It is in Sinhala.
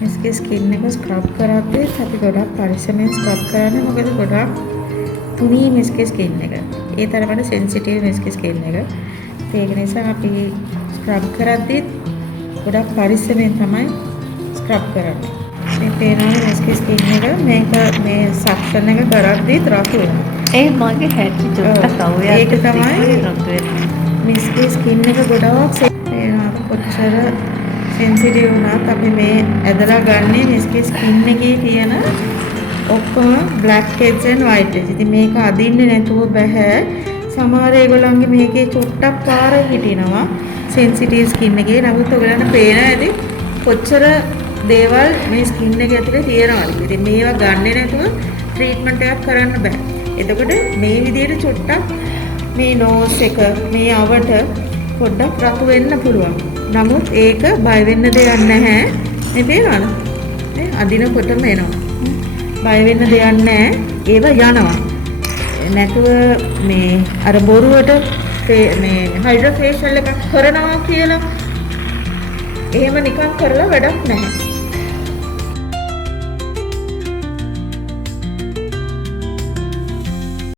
මිස්ගේ ස්කින් එක ස්ක්‍රබ් කරද්දී අපි ගොඩක් පරිස්සමෙන් ස්ක්‍රබ් කරන්නේ මොකද ගොඩක් තුනී මිස්ගේ ස්කින් එක. ඒ තරමට සෙන්සිටිව් මිස්ගේ ස්කින් එක. ඒක නිසා අපි ස්ක්‍රබ් කරද්දී ගොඩක් පරිස්සමෙන් තමයි ස්ක්‍රබ් කරන්නේ. මේ පේනවා මිස්ගේ ස්කින් එක මේක මේ සක්ෂන් එක කරද්දී රතු වෙනවා. ඒ මගේ හැටි චුට්ටක් අවුයක් ඒක තමයි රතු වෙනවා. මිස්ගේ ස්කින් එක ගොඩක් පේනවා කොච්චර සෙන්සිටිව් වුණත් අපි මේ ඇදලා ගන්නේ මිස්ගේ ස්කින් එකේ තියෙන ඔක්කොම black heads and white heads. ඉතින් මේක අදින්නේ නැතුව බෑ. සමහර ඒගොල්ලන්ගේ මේකේ චුට්ටක් පාර හිටිනවා සෙන්සිටිව් ස්කින් එකේ. නමුත් ඔයගලන්ට පේනවා ඇති කොච්චර දේවල් මේ ස්කින් එක ඇතුලේ තියෙනවද. ඉතින් මේවා ගන්නේ නැතුව ට්‍රීට්මන්ට් එකක් කරන්න බෑ. එතකොට මේ විදිහට චුට්ටක් මේ නෝස් එක මේ අවට පොඩ්ඩක් රතු වෙන්න පුළුවන්. නමුත් ඒක බය වෙන්න දෙයක් නැහැ. මේ පේනවද? මේ අදිනකොටම එනවා. බය වෙන්න දෙයක් නැහැ. ඒව යනවා. නැතුව මේ අර බොරුවට මේ හයිඩ්‍රා ෆේෂල් එකක් කරනවා කියලා එහෙම නිකන් කරලා වැඩක් නැහැ.